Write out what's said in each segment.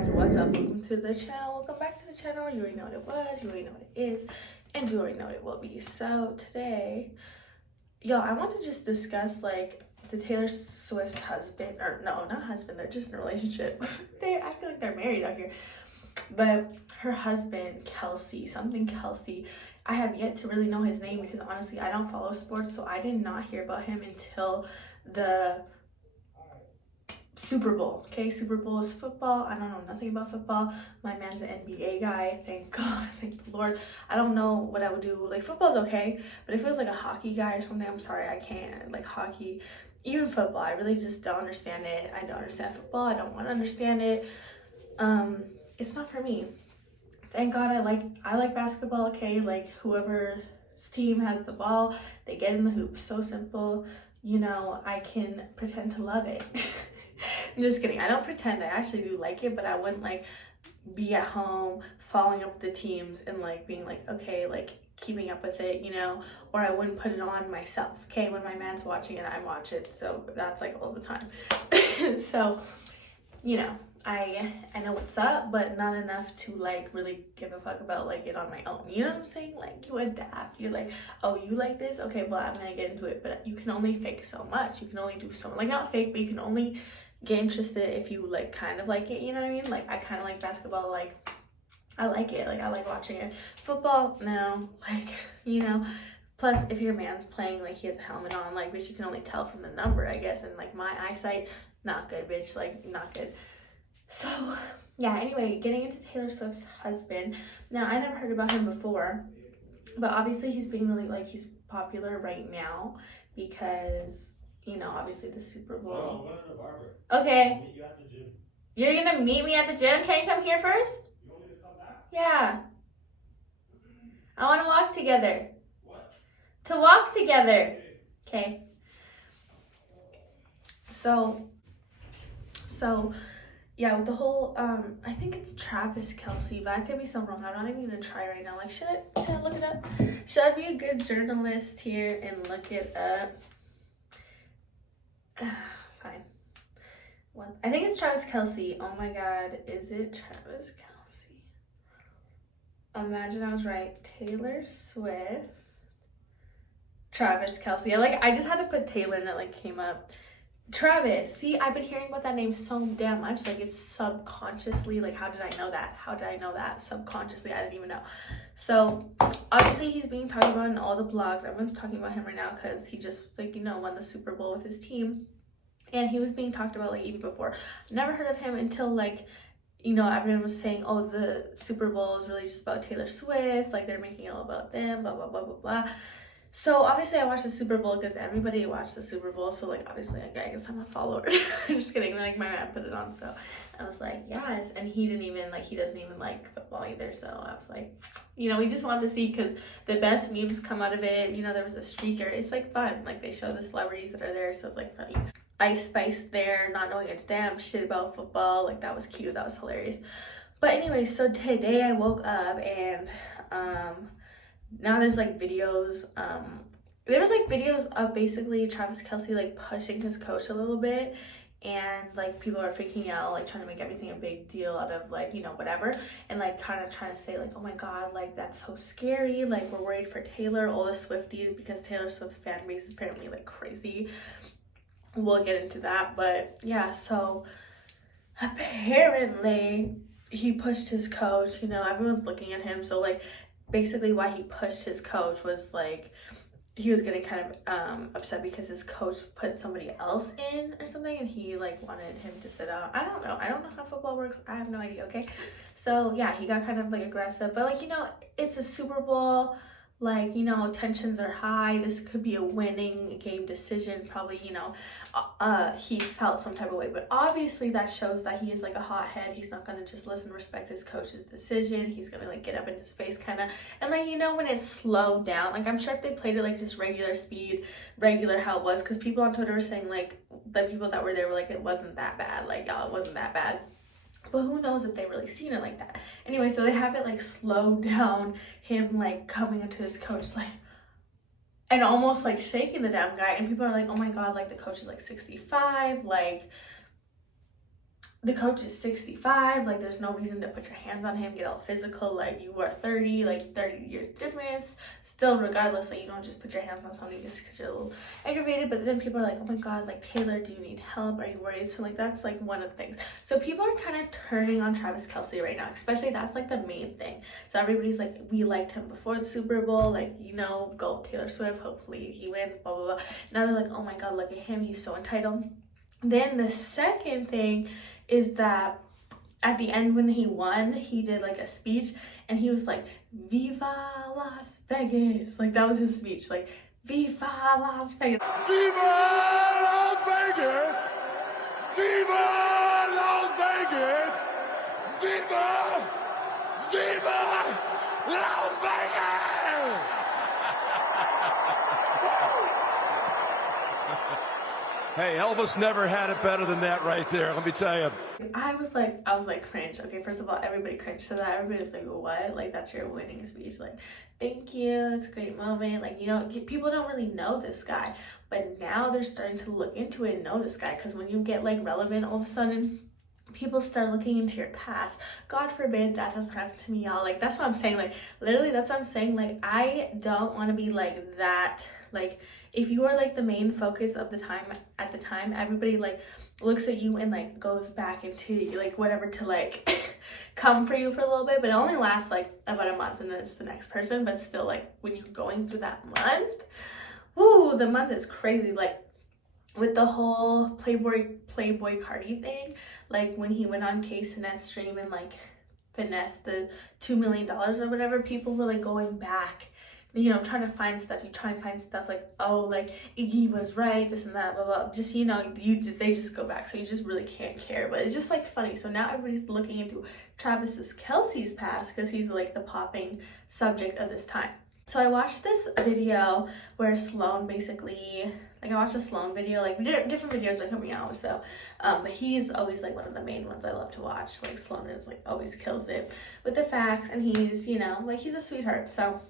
Guys, what's up? Welcome to the channel. Welcome back to the channel. You already know what it was, you already know what it is, and you already know what it will be. So today, I want to just discuss like the Taylor Swift's husband, or no, not husband, they're just in a relationship. They act like they're married out here. But her husband, Kelsey, I have yet to really know his name because honestly, I don't follow sports, so I did not hear about him until the Super Bowl. Okay, Super Bowl is football. I don't know nothing about football. My man's an NBA guy. Thank God, thank the Lord. I don't know what I would do. Like, football's okay, but if it was like a hockey guy or something, I'm sorry, I can't. Like hockey, even football, I really just don't understand it. I don't understand football. I don't want to understand it. It's not for me. Thank God I like basketball. Okay, like whoever's team has the ball, they get in the hoop. So simple. I can pretend to love it. I'm just kidding. I don't pretend. I actually do like it, but I wouldn't like be at home following up with the teams and like being like, okay, like keeping up with it, or I wouldn't put it on myself. Okay, when my man's watching it, I watch it. So that's like all the time. So, I know what's up, but not enough to like really give a fuck about like it on my own. You know what I'm saying? Like you adapt. You're like, oh, you like this? Okay, well, I'm gonna get into it. But you can only fake so much. You can only do so, like, not fake, but you can only get interested if you like kind of like it. You know what I mean? Like I kind of like basketball. Like I like it. Like I like watching it. Football, no. Like Plus, if your man's playing, like he has a helmet on, like bitch, you can only tell from the number, I guess. And like my eyesight, not good, bitch. Like not good. So, yeah, anyway, getting into Taylor Swift's husband. Now, I never heard about him before, but obviously he's being really, like, he's popular right now because, obviously the Super Bowl. Oh, I'm going to the barber. Okay. I'll meet you at the gym. You're going to meet me at the gym? Can you come here first? You want me to come back? Yeah. I want to walk together. What? To walk together. Okay. So, yeah, with the whole, I think it's Travis Kelce, but I could be so wrong. I'm not even gonna try right now. Like, should I look it up? Should I be a good journalist here and look it up? Fine. What? I think it's Travis Kelce. Oh my God, is it Travis Kelce? Imagine I was right. Taylor Swift. Travis Kelce. I just had to put Taylor and it like came up. Travis, see, I've been hearing about that name so damn much, like it's subconsciously, like how did I know that? Subconsciously, I didn't even know. So obviously he's being talked about in all the blogs. Everyone's talking about him right now because he just won the Super Bowl with his team, and he was being talked about like even before. Never heard of him until everyone was saying, oh, the Super Bowl is really just about Taylor Swift, like they're making it all about them, blah blah blah blah blah. So obviously I watched the Super Bowl because everybody watched the Super Bowl. So like obviously I guess I'm a follower. Just kidding. Like my man put it on, so I was like yes. And he doesn't even like football either. So I was like, we just wanted to see because the best memes come out of it. There was a streaker. It's like fun. Like they show the celebrities that are there, so it's like funny. Ice Spice there, not knowing a damn shit about football. Like that was cute. That was hilarious. But anyway, so today I woke up and now there's like videos of basically Travis Kelce like pushing his coach a little bit, and like people are freaking out, like trying to make everything a big deal out of like whatever, and like kind of trying to say like, oh my God, like that's so scary, like we're worried for Taylor, all the Swifties, because Taylor Swift's fan base is apparently like crazy. We'll get into that, but yeah, so apparently he pushed his coach. Everyone's looking at him, so like basically why he pushed his coach was like he was getting kind of upset because his coach put somebody else in or something, and he like wanted him to sit out. I don't know how football works. I have no idea. Okay, so yeah, he got kind of like aggressive, but like it's a Super Bowl, like tensions are high. This could be a winning game decision, probably. He felt some type of way, but obviously that shows that he is like a hothead. He's not gonna just listen, respect his coach's decision. He's gonna like get up in his face kind of, and like when it's slowed down, like I'm sure if they played it like just regular speed, regular how it was, because people on Twitter were saying like the people that were there were like it wasn't that bad, like y'all, it wasn't that bad. But who knows if they really seen it like that. Anyway, so they have it like slow down, him like coming into his coach like and almost like shaking the damn guy, and people are like, oh my God, like the coach is like 65, like the coach is 65, like there's no reason to put your hands on him, get all physical, like you are 30, like 30 years difference. Still, regardless, like you don't just put your hands on somebody just because you're a little aggravated. But then people are like, oh my god, like Taylor, do you need help? Are you worried? So like that's like one of the things. So people are kind of turning on Travis Kelce right now, especially that's like the main thing. So everybody's like, we liked him before the Super Bowl, like, you know, go Taylor Swift, hopefully he wins, blah blah blah. Now they're like, oh my god, look at him, he's so entitled. Then the second thing is that at the end when he won, he did like a speech and he was like, Viva Las Vegas. Like that was his speech, like Viva Las Vegas. Viva Las Vegas! Viva Las Vegas! Viva! Viva Las Vegas! Hey, Elvis never had it better than that right there, let me tell you. I was like cringe. Okay, first of all, everybody cringed to that. Everybody's like, what? Like that's your winning speech. Like, thank you, it's a great moment. Like, you know, people don't really know this guy, but now they're starting to look into it and know this guy, because when you get like relevant all of a sudden, people start looking into your past. God forbid that doesn't happen to me, y'all. Like that's what I'm saying. Like literally that's what I'm saying. Like I don't want to be like that. Like if you are like the main focus of the time at the time, everybody like looks at you and like goes back into like whatever to like come for you for a little bit, but it only lasts like about a month and then it's the next person. But still, like when you're going through that month, woo, the month is crazy. Like with the whole Playboy Cardi thing, like when he went on K-Sinet's stream and like finessed the $2 million or whatever, people were like going back, you know, trying to find stuff. You try and find stuff like, oh, like Iggy was right, this and that, blah blah. Just, you know, they just go back, so you just really can't care. But it's just like funny. So now everybody's looking into Kelce's past because he's like the popping subject of this time. So I watched this video where Sloan basically, like I watched a Sloan video, like different videos are coming out, so, but he's always like one of the main ones I love to watch. Like Sloan is like always kills it with the facts, and he's, you know, like he's a sweetheart. So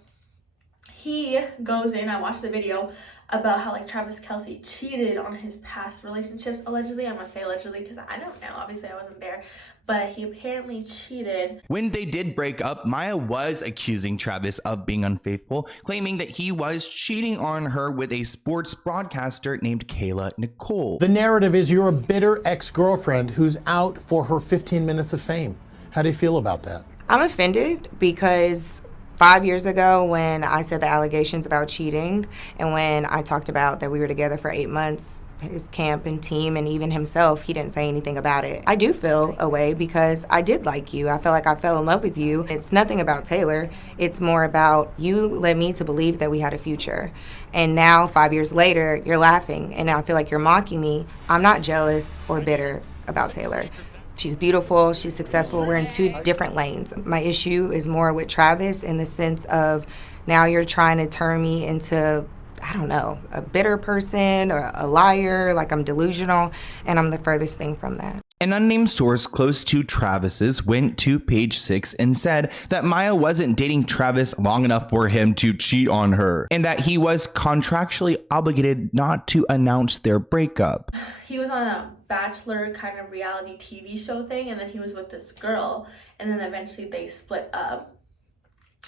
he goes in, I watched the video about how like Travis Kelce cheated on his past relationships, allegedly. I'm gonna say allegedly because I don't know, obviously I wasn't there, but he apparently cheated. When they did break up, Maya was accusing Travis of being unfaithful, claiming that he was cheating on her with a sports broadcaster named Kayla Nicole. The narrative is you're a bitter ex-girlfriend who's out for her 15 minutes of fame. How do you feel about that? I'm offended because 5 years ago when I said the allegations about cheating and when I talked about that we were together for 8 months, his camp and team and even himself, he didn't say anything about it. I do feel a way because I did like you. I feel like I fell in love with you. It's nothing about Taylor. It's more about you led me to believe that we had a future. And now 5 years later, you're laughing and I feel like you're mocking me. I'm not jealous or bitter about Taylor. She's beautiful, she's successful, we're in two different lanes. My issue is more with Travis in the sense of now you're trying to turn me into, I don't know, a bitter person or a liar, like I'm delusional, and I'm the furthest thing from that. An unnamed source close to Travis's went to Page 6 and said that Maya wasn't dating Travis long enough for him to cheat on her and that he was contractually obligated not to announce their breakup. He was on a Bachelor kind of reality TV show thing, and then he was with this girl, and then eventually they split up.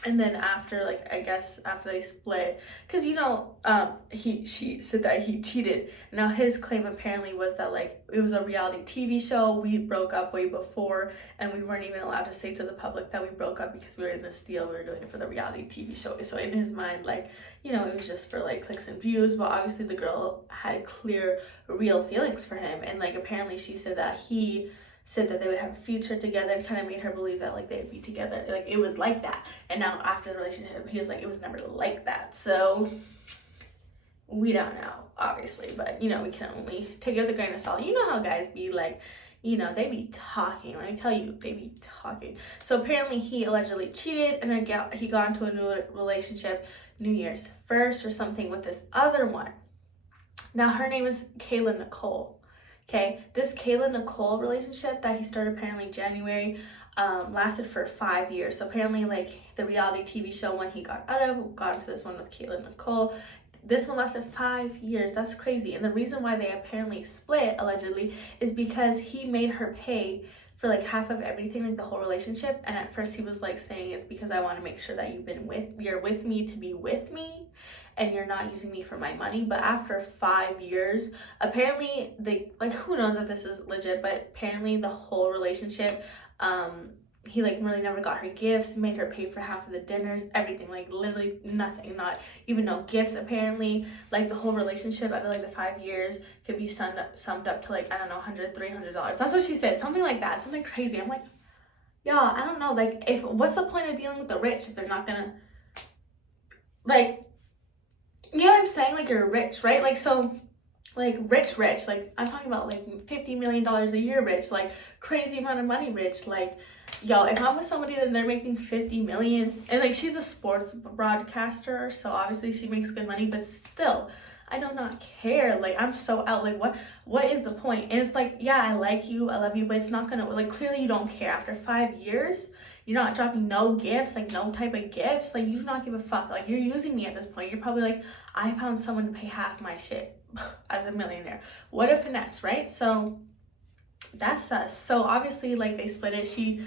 And then after, like, I guess after they split, because, you know, she said that he cheated. Now his claim apparently was that, like, it was a reality TV show. We broke up way before, and we weren't even allowed to say to the public that we broke up because we were in this deal. We were doing it for the reality TV show. So in his mind, like, you know, it was just for, like, clicks and views. But obviously the girl had clear, real feelings for him. And, like, apparently she said that he said that they would have a future together and kind of made her believe that like they'd be together, like it was like that. And now after the relationship, he was like, it was never like that. So we don't know, obviously, but you know, we can only take it with a grain of salt. You know how guys be, like, you know, they be talking. Let me tell you, they be talking. So apparently he allegedly cheated, and he got into a new relationship New Year's 1st or something with this other one. Now her name is Kayla Nicole. Okay, this Kayla Nicole relationship that he started apparently January lasted for 5 years. So apparently, like, the reality TV show when he got out of, got into this one with Kayla Nicole. This one lasted 5 years. That's crazy. And the reason why they apparently split, allegedly, is because he made her pay for like half of everything, like the whole relationship. And at first he was like saying it's because I want to make sure that you're with me to be with me, and you're not using me for my money. But after 5 years, apparently they, like, who knows if this is legit, but apparently the whole relationship, he like really never got her gifts, made her pay for half of the dinners, everything, like literally nothing, not even no gifts. Apparently, like the whole relationship out of like the 5 years could be summed up to like, I don't know, $100-$300. That's what she said, something like that, something crazy. I'm like, y'all, I don't know, like, what's the point of dealing with the rich if they're not gonna, like, you know what I'm saying? Like, you're rich, right? Like, so, like, rich, like, I'm talking about like $50 million a year rich, like crazy amount of money rich. Like, yo, if I'm with somebody that they're making 50 million, and like she's a sports broadcaster, so obviously she makes good money, but still, I do not care. Like, I'm so out. Like, what is the point? And it's like, yeah, I like you, I love you, but it's not gonna, like, clearly you don't care. After 5 years, you're not dropping no gifts, like no type of gifts. Like, you do not give a fuck. Like, you're using me at this point. You're probably like, I found someone to pay half my shit as a millionaire. What a finesse, right? So that's us. So obviously, like, they split it. She,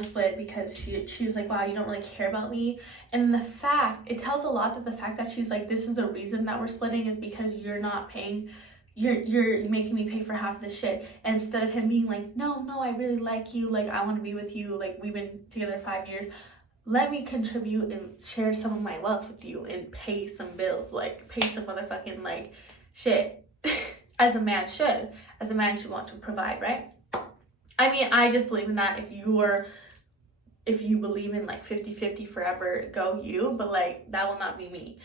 split because she's like, wow, you don't really care about me. And the fact, it tells a lot that the fact that she's like, this is the reason that we're splitting is because you're not paying, you're making me pay for half of this shit. And instead of him being like, no, I really like you, like, I want to be with you, like, we've been together 5 years, let me contribute and share some of my wealth with you and pay some bills, like, pay some motherfucking, like, shit. As a man should. As a man should want to provide, right? I mean, I just believe in that. If you believe in like 50-50 forever, go you, but like, that will not be me.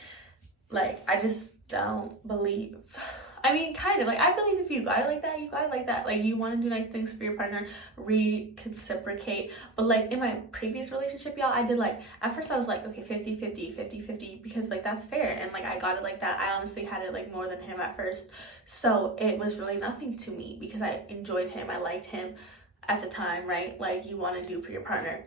Like, I just don't believe. I mean, kind of, like, I believe if you got it like that, you got it like that. Like, you want to do nice things for your partner, reciprocate. But like, in my previous relationship, y'all, I did like, at first I was like, okay, 50-50, because like, that's fair. And like, I got it like that. I honestly had it like more than him at first. So it was really nothing to me because I enjoyed him. I liked him at the time, right? Like, you want to do for your partner.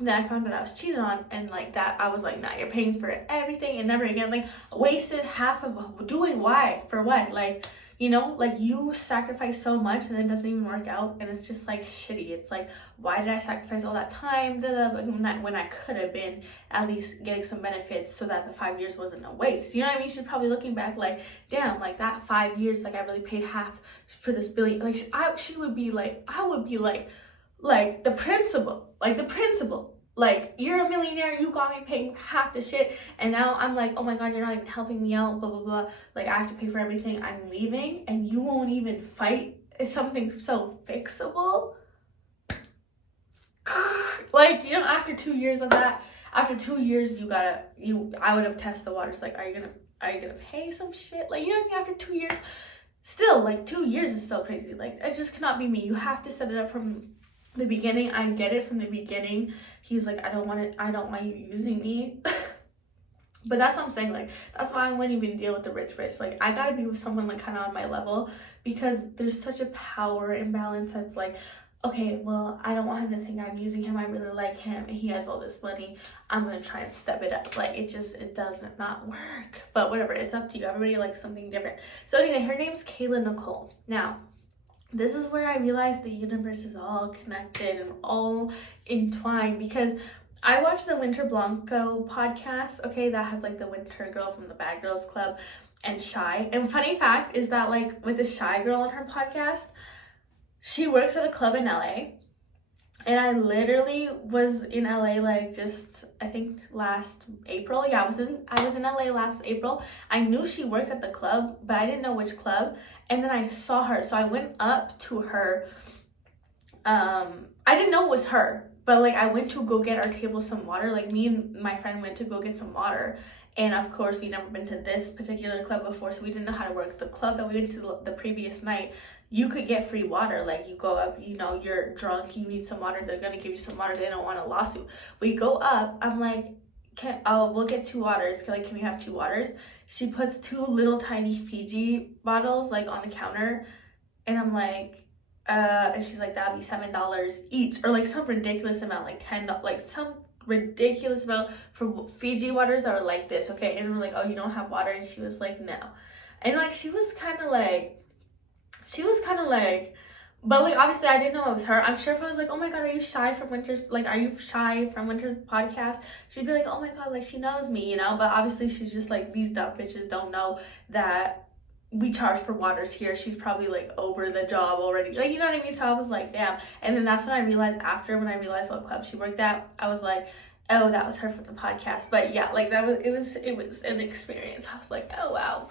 Then I found out I was cheated on, and like that, I was like, nah, you're paying for everything and never again. Like, wasted half of doing why? For what? Like, like, you sacrifice so much and then it doesn't even work out, and it's just like shitty. It's like, why did I sacrifice all that time when I could have been at least getting some benefits so that the 5 years wasn't a waste? You know what I mean? She's probably looking back like, damn, like that 5 years, like I really paid half for this billion. Like, she would be like, I would be like the principal, like, you're a millionaire, you got me paying half the shit, and now I'm like, oh my god, you're not even helping me out, blah blah blah, like, I have to pay for everything, I'm leaving, and you won't even fight. It's something so fixable. Like, after 2 years of that, after 2 years, I would have tested the waters, like, are you gonna pay some shit? Like, after 2 years, still, like, 2 years is still crazy. Like, it just cannot be me. You have to set it up from the beginning. I get it from the beginning. He's like, I don't want you using me. But that's what I'm saying. Like, that's why I wouldn't even deal with the rich. Like, I gotta be with someone like kind of on my level, because there's such a power imbalance that's like, okay, well, I don't want him to think I'm using him. I really like him and he has all this money. I'm gonna try and step it up. Like, it does not work. But whatever, it's up to you. Everybody likes something different. So anyway, her name's Kayla Nicole. Now, this is where I realized the universe is all connected and all entwined, because I watched the Winter Blanco podcast, okay, that has like the Winter girl from the Bad Girls Club and Shy. And funny fact is that, like, with the Shy girl on her podcast, she works at a club in LA. And I literally was in LA like just, I think last April. Yeah, I was in LA last April. I knew she worked at the club, but I didn't know which club. And then I saw her. So I went up to her. I didn't know it was her, but like, I went to go get our table some water. Like, me and my friend went to go get some water. And of course, we'd never been to this particular club before, so we didn't know how to work. The club that we went to the previous night, you could get free water. Like, you go up, you're drunk, you need some water, they're gonna give you some water, they don't want a lawsuit. We go up, I'm like, we'll get 2 waters. Can we have 2 waters? She puts 2 little tiny Fiji bottles like on the counter, and I'm like, and she's like, that'd be $7 each, or like some ridiculous amount, like $10, like some ridiculous amount for Fiji waters that were like this, okay? And we're like, oh, you don't have water? And she was like, no. And like, she was kind of like, but like, obviously I didn't know it was her. I'm sure if I was like, oh my God, are you shy from Winter's podcast? She'd be like, oh my God, like she knows me, you know? But obviously she's just like, these dumb bitches don't know that we charge for waters here. She's probably like over the job already. Like, you know what I mean? So I was like, damn. And then that's when I realized when I realized what club she worked at, I was like, oh, that was her from the podcast. But yeah, like it was an experience. I was like, oh wow.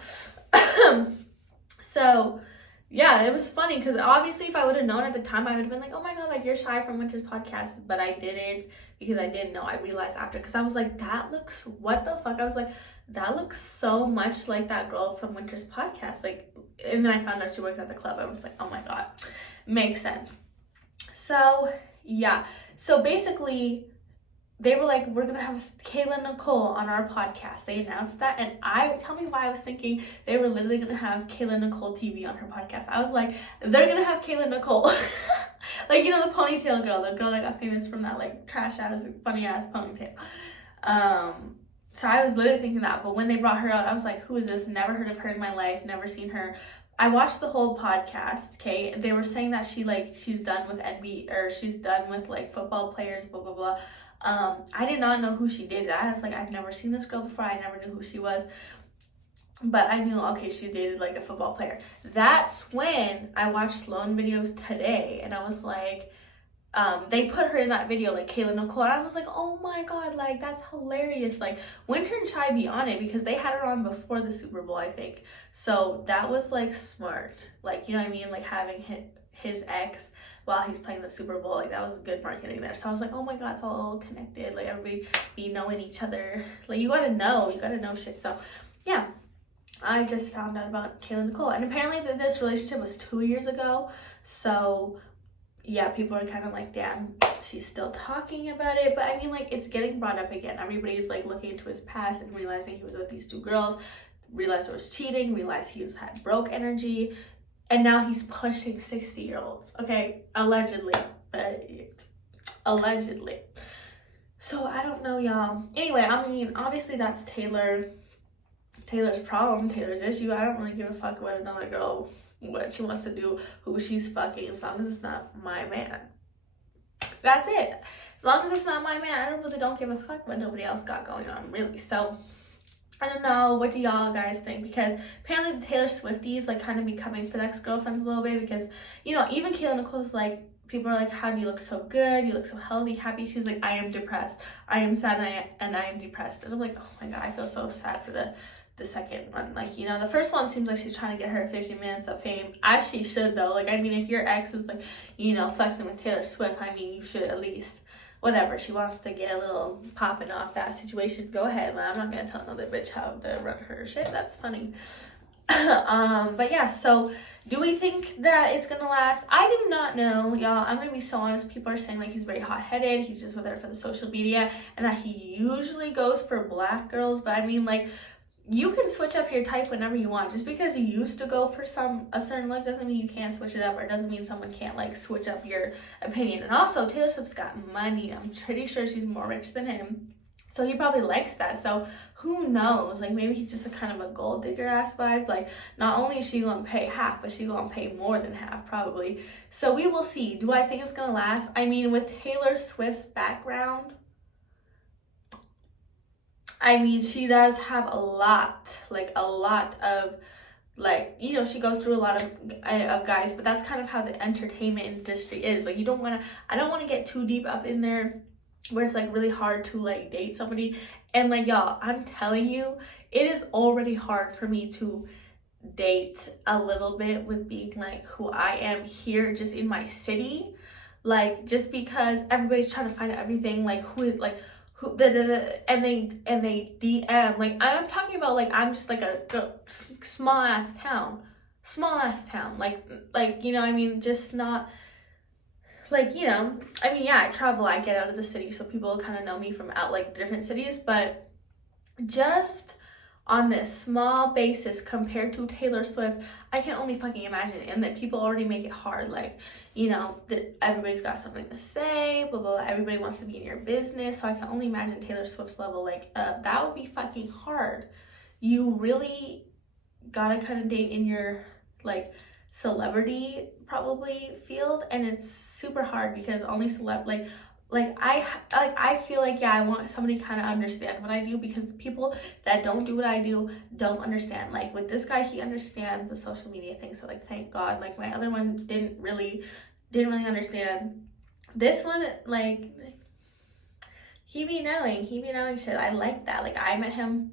So yeah, it was funny because obviously if I would have known at the time, I would have been like, oh my God, like you're shy from Winter's podcast. But I didn't, because I didn't know. I realized after, because I was like, what the fuck? I was like, that looks so much like that girl from Winter's podcast. Like, and then I found out she worked at the club. I was like, oh my God, makes sense. So yeah, so basically they were like, we're gonna have Kayla Nicole on our podcast. They announced that, and tell me why I was thinking they were literally gonna have Kayla Nicole TV on her podcast. I was like, they're gonna have Kayla Nicole. Like, you know, the ponytail girl, the girl that got famous from that like trash ass, funny ass ponytail. So I was literally thinking that, but when they brought her out, I was like, who is this? Never heard of her in my life, never seen her. I watched the whole podcast, okay? They were saying that she's done with NBA, or she's done with like football players, blah, blah, blah. I did not know who she dated. I was like, I've never seen this girl before. I never knew who she was. But I knew, okay, she dated like a football player. That's when I watched Sloan videos today, and I was like, they put her in that video, like Kayla Nicole, and I was like, oh my God, like that's hilarious. Like, Winter and Chai be on it because they had her on before the Super Bowl, I think. So that was like smart, like, you know what I mean, like having his ex while he's playing the Super Bowl, like that was good marketing there. So I was like, oh my God, it's all connected, like everybody be knowing each other, like you gotta know shit. So yeah, I just found out about Kayla Nicole, and apparently this relationship was 2 years ago. So yeah, people are kind of like, damn, she's still talking about it. But I mean, like, it's getting brought up again. Everybody's like looking into his past and realizing he was with these two girls, realized it was cheating, realized he had broke energy, and now he's pushing 60-year-olds. Okay, allegedly. Allegedly. So I don't know, y'all. Anyway, I mean, obviously that's Taylor's problem, Taylor's issue. I don't really give a fuck what another girl, what she wants to do, who she's fucking, as long as it's not my man. That's it. As long as it's not my man, I really don't give a fuck what nobody else got going on, really. So I don't know, what do y'all guys think? Because apparently the Taylor Swifties like kind of be coming for the ex-girlfriends a little bit, because, you know, even Kayla Nicole's like, people are like, how do you look so good? You look so healthy, happy. She's like, I am depressed. I am sad and I am depressed. And I'm like, oh my God, I feel so sad for the second one. Like, you know, the first one seems like she's trying to get her 50 minutes of fame, as she should though. Like, I mean, if your ex is like, you know, flexing with Taylor Swift, I mean, you should at least, whatever, she wants to get a little popping off that situation, go ahead, man. I'm not gonna tell another bitch how to run her shit. That's funny. But yeah, so do we think that it's gonna last? I do not know, y'all. I'm gonna be so honest. People are saying like he's very hot-headed, he's just with her for the social media, and that he usually goes for black girls. But I mean, like, you can switch up your type whenever you want. Just because you used to go for a certain look doesn't mean you can't switch it up, or doesn't mean someone can't like switch up your opinion. And also, Taylor Swift's got money. I'm pretty sure she's more rich than him, so he probably likes that. So who knows? Like, maybe he's just a kind of a gold digger ass vibe. Like, not only is she gonna pay half, but she's gonna pay more than half probably. So we will see. Do I think it's gonna last? I mean, with Taylor Swift's background, I mean, she does have a lot of, like, you know, she goes through a lot of guys, but that's kind of how the entertainment industry is. Like, I don't want to get too deep up in there where it's like really hard to like date somebody. And like, y'all, I'm telling you, it is already hard for me to date a little bit with being like who I am here just in my city. Like, just because everybody's trying to find out everything, like and they DM, like, I'm talking about, like, I'm just like a small ass town, like, you know, I mean, just not, like, you know, I mean, yeah, I travel, I get out of the city, so people kind of know me from out, like, different cities, but just on this small basis compared to Taylor Swift, I can only fucking imagine. And that people already make it hard, like, you know, that everybody's got something to say, blah, blah, blah, everybody wants to be in your business. So I can only imagine Taylor Swift's level, like, that would be fucking hard. You really gotta kind of date in your, like, celebrity probably field, and it's super hard because only I feel like, yeah, I want somebody to kind of understand what I do, because the people that don't do what I do don't understand. Like with this guy, he understands the social media thing, so like thank God. Like my other one didn't really understand. This one, like, he be knowing shit. I like that. Like I met him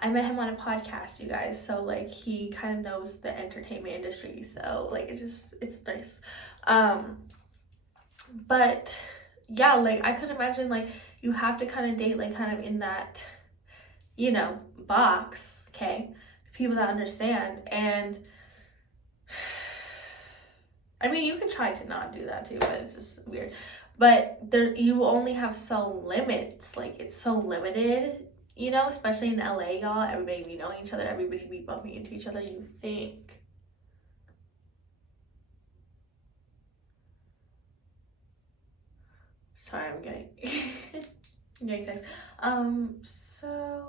on a podcast, you guys, so like he kind of knows the entertainment industry, so like it's nice. But yeah, like I could imagine like you have to kind of date like kind of in that, you know, box, okay, people that understand. And I mean, you can try to not do that too, but it's just weird. But there, you only have so limits, like it's so limited, you know, especially in LA, y'all. Everybody be knowing each other, everybody be bumping into each other. You think. Sorry, I'm getting text. So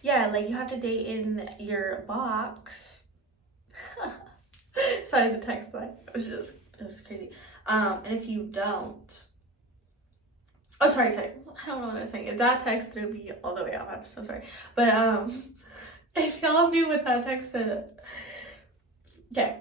yeah, like you have to date in your box. Sorry, the text line. It was crazy. And if you don't, oh sorry, I don't know what I was saying. That text threw me all the way off. I'm so sorry. But if y'all knew what that text said, okay.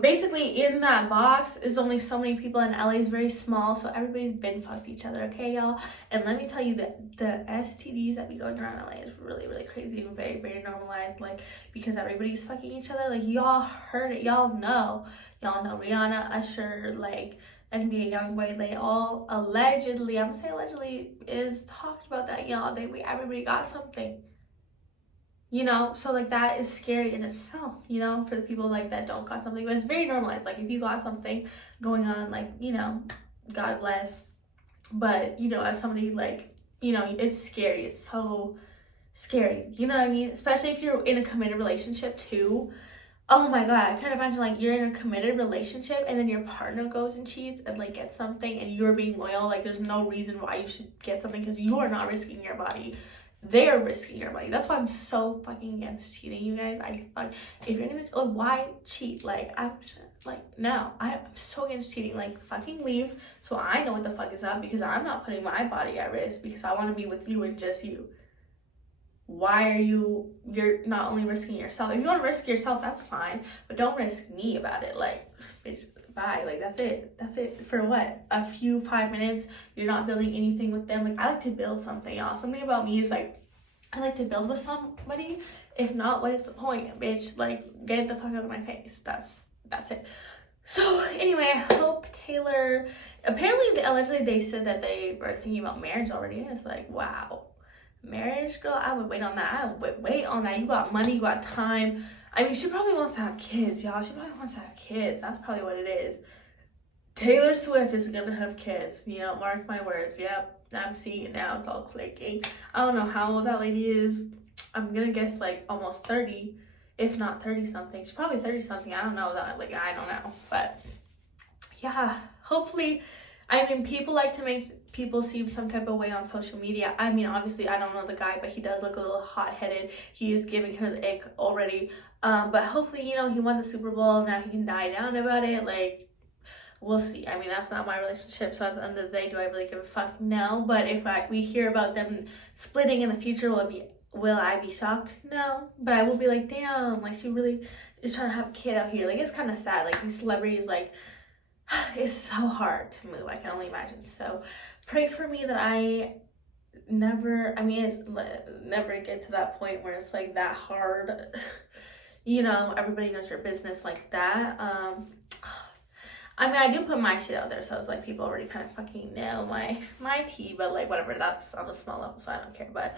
Basically in that box is only so many people, and LA is very small, so everybody's been fucked each other, okay, y'all? And let me tell you that the STDs that be going around LA is really, really crazy and very, very normalized, like, because everybody's fucking each other. Like, y'all heard it, y'all know Rihanna, Usher, like, NBA Youngboy, they all allegedly, I'm gonna say allegedly, is talked about that, y'all. Everybody got something. You know, so like that is scary in itself, you know, for the people like that don't got something. But it's very normalized. Like if you got something going on, like, you know, God bless. But, you know, as somebody like, you know, it's scary. It's so scary. You know what I mean? Especially if you're in a committed relationship too. Oh my God, I can't imagine like you're in a committed relationship and then your partner goes and cheats and like gets something and you're being loyal. Like there's no reason why you should get something, because you are not risking your body. They're risking your body. That's why I'm so fucking against cheating, you guys. If you're gonna, like, why cheat? Like, I'm so against cheating. Like, fucking leave so I know what the fuck is up, because I'm not putting my body at risk because I want to be with you and just you. Why are you're not only risking yourself. If you want to risk yourself, that's fine, but don't risk me about it. Like, bitch, bye. Like, that's it for what? A few 5 minutes. You're not building anything with them. Like, I like to build something, y'all. Something about me is like, I like to build with somebody. If not, what is the point, bitch? Like, get the fuck out of my face. That's it. So anyway, I hope Taylor, apparently allegedly they said that they were thinking about marriage already, and it's like, wow, marriage, girl, I would wait on that. You got money, you got time. I mean, she probably wants to have kids, y'all. She probably wants to have kids. That's probably what it is. Taylor Swift is gonna have kids, you know, mark my words. Yep, I'm seeing it now. It's all clicking. I don't know how old that lady is. I'm gonna guess like almost 30, if not 30 something. She's probably 30 something. I don't know that. Like, I don't know. But yeah, hopefully, I mean, people like to make people seem some type of way on social media. I mean, obviously, I don't know the guy, but he does look a little hot-headed. He is giving her the ick already. But hopefully, you know, he won the Super Bowl. Now he can die down about it. Like, we'll see. I mean, that's not my relationship, so at the end of the day, do I really give a fuck? No. But if we hear about them splitting in the future, will I be shocked? No. But I will be like, damn, like, she really is trying to have a kid out here. Like, it's kind of sad. Like, these celebrities, like, it's so hard to move. I can only imagine. So pray for me that I never get to that point where it's like that hard. You know, everybody knows your business like that. I mean, I do put my shit out there, so it's like people already kind of fucking know my tea, but like whatever, that's on a small level, so I don't care. But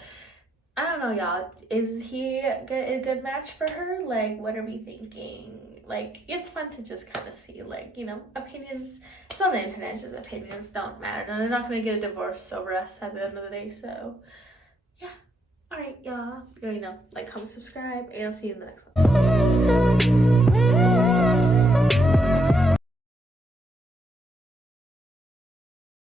I don't know, y'all. Is he a good match for her? Like, what are we thinking? Like, it's fun to just kind of see, like, you know, opinions. It's on the internet, it's just opinions don't matter. No, they're not going to get a divorce over us at the end of the day, so yeah. All right, y'all. You already know. Like, comment, subscribe, and I'll see you in the next one.